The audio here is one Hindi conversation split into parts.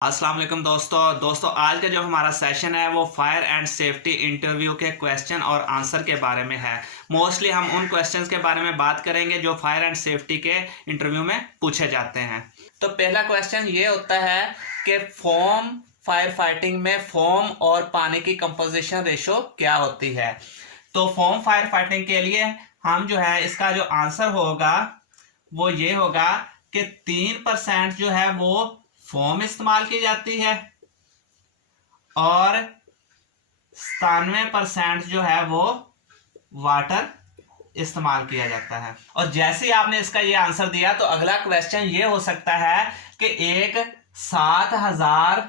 अस्सलाम वालेकुम दोस्तों आज का जो हमारा सेशन है वो फायर एंड सेफ्टी इंटरव्यू के क्वेश्चन और आंसर के बारे में है। मोस्टली हम उन क्वेश्चंस के बारे में बात करेंगे जो फायर एंड सेफ्टी के इंटरव्यू में पूछे जाते हैं। तो पहला क्वेश्चन ये होता है कि फोम फायर फाइटिंग में फोम और पानी की कंपोजिशन रेशो क्या होती है। तो फोम फायर फाइटिंग के लिए हम जो है इसका जो आंसर होगा वो ये होगा कि 3% जो है वो फोम इस्तेमाल की जाती है और 97% जो है वो वाटर इस्तेमाल किया जाता है। और जैसे ही आपने इसका ये आंसर दिया तो अगला क्वेश्चन ये हो सकता है कि एक 7000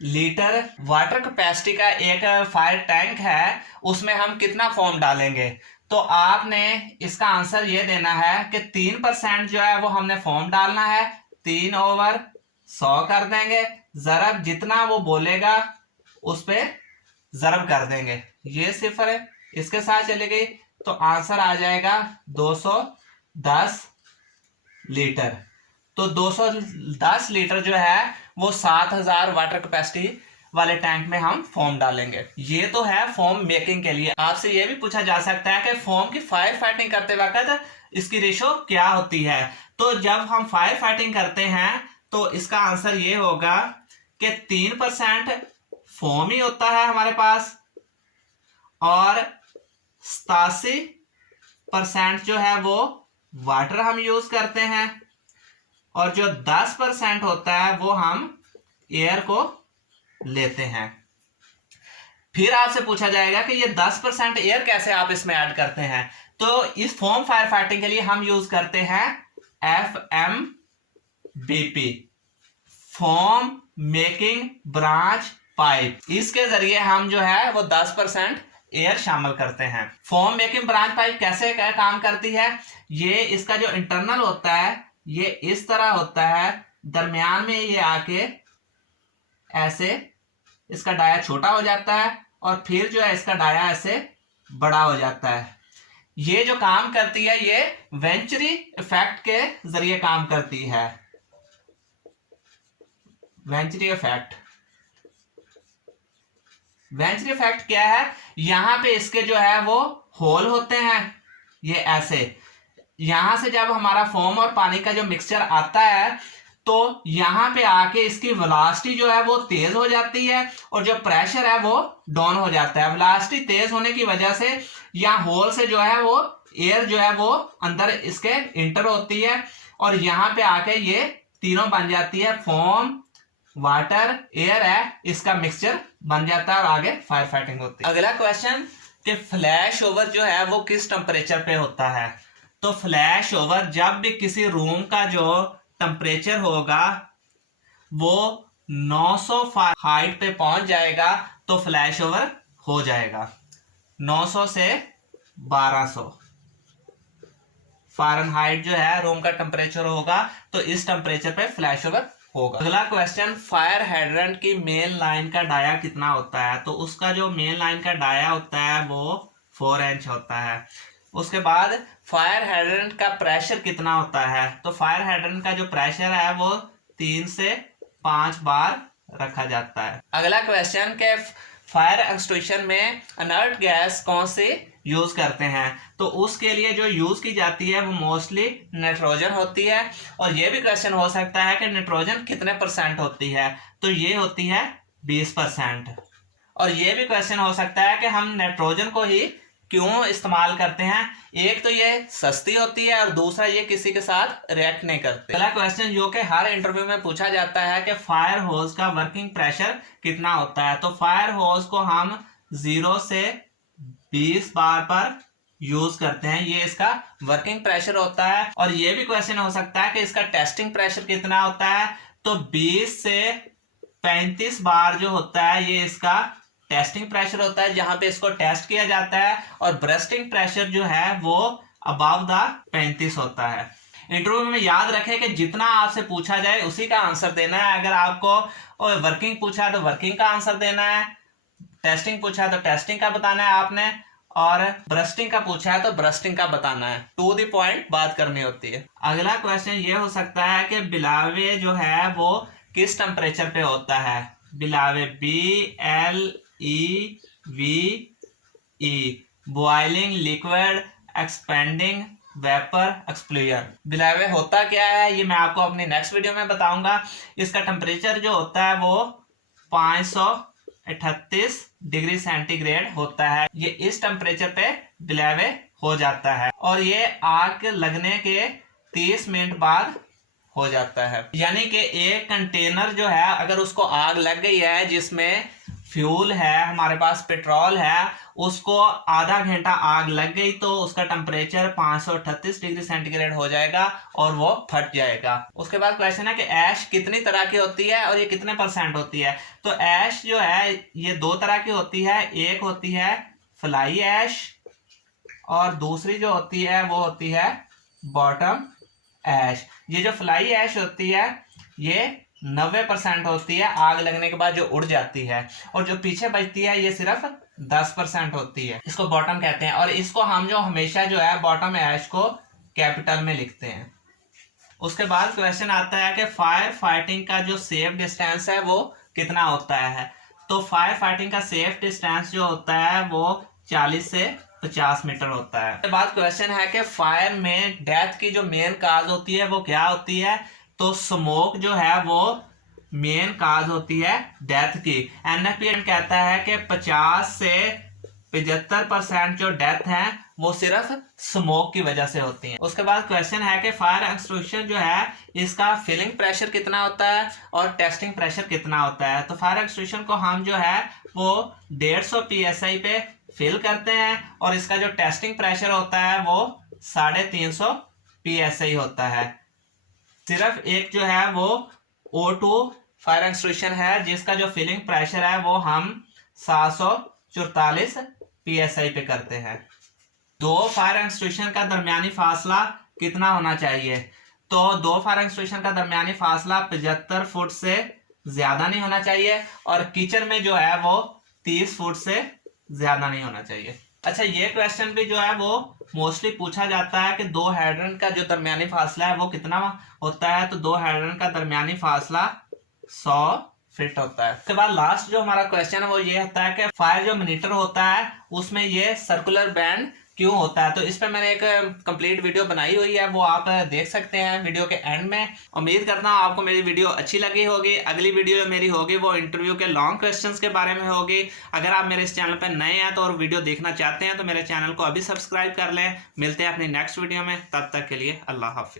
लीटर वाटर कैपेसिटी का एक फायर टैंक है, उसमें हम कितना फोम डालेंगे। तो आपने इसका आंसर ये देना है कि 3% जो है वो हमने फोम डालना है, 3/100 कर देंगे, जरब जितना वो बोलेगा उस पे जरब कर देंगे। ये सिफर है, इसके साथ चले गई तो आंसर आ जाएगा 210 लीटर। तो 210 लीटर जो है वो 7000 वाटर कैपेसिटी वाले टैंक में हम फोम डालेंगे। ये तो है फोम मेकिंग के लिए। आपसे ये भी पूछा जा सकता है कि फोम की फायर फाइटिंग करते वक्त इसकी रेशो क्या होती है। तो जब हम फायर फाइटिंग करते हैं तो इसका आंसर ये होगा कि 3% फोम ही होता है हमारे पास और 87% जो है वो वाटर हम यूज करते हैं और जो 10% होता है वो हम एयर को लेते हैं। फिर आपसे पूछा जाएगा कि ये 10% एयर कैसे आप इसमें ऐड करते हैं। तो इस फोम फायर फाइटिंग के लिए हम यूज करते हैं FMBP, foam making branch pipe. इसके जरिए हम जो है वो 10% एयर शामिल करते हैं। फोम मेकिंग ब्रांच पाइप कैसे काम करती है, ये इसका जो इंटरनल होता है ये इस तरह होता है, दरमियान में ये आके ऐसे इसका डाया छोटा हो जाता है और फिर जो है इसका डाया ऐसे बड़ा हो जाता है। ये जो काम करती है ये वेंचुरी इफेक्ट के जरिए काम करती है। वेंचुरी इफेक्ट क्या है, यहां पे इसके जो है वो होल होते हैं, ये ऐसे। यहां से जब हमारा फोम और पानी का जो मिक्सचर आता है तो यहां पे आके इसकी वेलोसिटी जो है वो तेज हो जाती है और जो प्रेशर है वो डाउन हो जाता है। वेलोसिटी तेज होने की वजह से यहाँ होल से जो है वो एयर जो है वो अंदर इसके इंटर होती है और यहाँ पे आके ये तीनों बन जाती है, फोम वाटर एयर है, इसका मिक्सचर बन जाता है और आगे फायर फाइटिंग होती है। अगला क्वेश्चन कि फ्लैश ओवर जो है वो किस टेम्परेचर पे होता है। तो फ्लैश ओवर जब भी किसी रूम का जो टेम्परेचर होगा वो 900 हाइट पे पहुंच जाएगा तो फ्लैश ओवर हो जाएगा। 900 से 1200 फ़ारेनहाइट जो है रूम का टेम्परेचर होगा तो इस टेम्परेचर पे फ्लैश ओवर होगा। अगला क्वेश्चन, फायर हाइड्रेंट की मेन लाइन का डाया कितना होता है। तो उसका जो मेन लाइन का डाया होता है वो 4 इंच होता है। उसके बाद फायर हाइड्रेंट का प्रेशर कितना होता है। तो फायर हाइड्रेंट का जो प्रेशर है वो 3 से 5 बार रखा जाता है। अगला क्वेश्चन के फायर एक्सटिंग्विशर में अनर्ट गैस कौन सी यूज करते हैं। तो उसके लिए जो यूज की जाती है वो मोस्टली नाइट्रोजन होती है। और ये भी क्वेश्चन हो सकता है कि नाइट्रोजन कितने % होती है। तो ये होती है 20%। और ये भी क्वेश्चन हो सकता है कि हम नाइट्रोजन को ही क्यों इस्तेमाल करते हैं। एक तो ये सस्ती होती है और दूसरा ये किसी के साथ रिएक्ट नहीं करते। अगला क्वेश्चन जो कि हर इंटरव्यू में पूछा जाता है कि फायर होज का वर्किंग प्रेशर कितना होता है। तो फायर होज को हम 0 से 20 बार पर यूज करते हैं, ये इसका वर्किंग प्रेशर होता है। और ये भी क्वेश्चन हो सकता है कि इसका टेस्टिंग प्रेशर कितना होता है। तो 20 से 35 बार जो होता है ये इसका टेस्टिंग प्रेशर होता है, जहां पे इसको टेस्ट किया जाता है। और ब्रस्टिंग प्रेशर जो है वो अबव द 35 होता है। इंटरव्यू में याद रखें कि जितना आपसे पूछा जाए उसी का आंसर देना है। अगर आपको वर्किंग पूछा है तो वर्किंग का आंसर देना है, टेस्टिंग पूछा है तो टेस्टिंग का बताना है आपने, और ब्रस्टिंग का पूछा है तो ब्रस्टिंग का बताना है। टू द पॉइंट बात करनी होती है। अगला क्वेश्चन ये हो सकता है कि बिलावे जो है वो किस टेम्परेचर पे होता है? BLEVE BLEVE, boiling, liquid, expanding, vapour, explosion. BLEVE होता क्या है ये मैं आपको अपनी नेक्स्ट वीडियो में बताऊंगा। इसका टेम्परेचर जो होता है वो 538 डिग्री सेंटीग्रेड होता है। ये इस टेम्परेचर पे बिलावे हो जाता है और ये आग लगने के 30 मिनट बाद हो जाता है। यानी कि एक कंटेनर जो है अगर उसको आग लग गई है जिसमें फ्यूल है, हमारे पास पेट्रोल है, उसको आधा घंटा आग लग गई तो उसका टेम्परेचर 538 डिग्री सेंटीग्रेड हो जाएगा और वो फट जाएगा। उसके बाद क्वेश्चन है कि ऐश कितनी तरह की होती है और ये कितने % होती है? तो ऐश जो है ये 2 तरह की होती है। एक होती है फ्लाई ऐश और दूसरी जो होती है वो होती है बॉटम ऐश। ये जो फ्लाई ऐश होती है ये 90% होती है आग लगने के बाद जो उड़ जाती है, और जो पीछे बचती है ये सिर्फ 10% होती है। इसको बॉटम कहते हैं और इसको हम जो हमेशा जो है बॉटम ऐश को कैपिटल में लिखते हैं। उसके बाद क्वेश्चन आता है कि फायर फाइटिंग का जो सेफ डिस्टेंस है वो कितना होता है? तो फायर फाइटिंग का सेफ डिस्टेंस जो होता है वो 40 से 50 मीटर होता है। उसके बाद क्वेश्चन है कि फायर में डेथ की जो मेन काज होती है वो क्या होती है? तो स्मोक जो है वो मेन काज होती है डेथ की। NFPA कहता है कि 50 से 75% जो डेथ है वो सिर्फ स्मोक की वजह से होती है। उसके बाद क्वेश्चन है कि फायर एक्सटिंग्विशर जो है इसका फिलिंग प्रेशर कितना होता है और टेस्टिंग प्रेशर कितना होता है? तो फायर एक्सटिंग्विशर को हम जो है वो 150 PSI पे फिल करते हैं और इसका जो टेस्टिंग प्रेशर होता है वो 350 PSI होता है। सिर्फ एक जो है वो O2 फायर एक्सटिंग्विशर है जिसका जो फिलिंग प्रेशर है वो हम 744 PSI पे करते हैं। 2 फायर एक्सटिंग्विशर का दरमियानी फासला कितना होना चाहिए? तो 2 फायर एक्सटिंग्विशर का दरमियानी फासला 75 फुट से ज्यादा नहीं होना चाहिए और किचन में जो है वो 30 फुट से ज्यादा नहीं होना चाहिए। अच्छा, ये क्वेश्चन भी जो है वो मोस्टली पूछा जाता है कि 2 हाइड्रेंट का जो दरमियानी फासला है वो कितना होता है? तो 2 हाइड्रेंट का दरमियानी फासला 100 फीट होता है। उसके बाद लास्ट जो हमारा क्वेश्चन है वो ये होता है कि फायर जो मॉनिटर होता है उसमें ये सर्कुलर बैंड क्यों होता है? तो इस पे मैंने एक कंप्लीट वीडियो बनाई हुई है, वो आप देख सकते हैं वीडियो के एंड में। उम्मीद करता हूँ आपको मेरी वीडियो अच्छी लगी होगी। अगली वीडियो जो मेरी होगी वो इंटरव्यू के लॉन्ग क्वेश्चंस के बारे में होगी। अगर आप मेरे इस चैनल पर नए हैं तो और वीडियो देखना चाहते हैं तो मेरे चैनल को अभी सब्सक्राइब कर लें। मिलते हैं अपनी नेक्स्ट वीडियो में, तब तक के लिए अल्लाह हाफिज।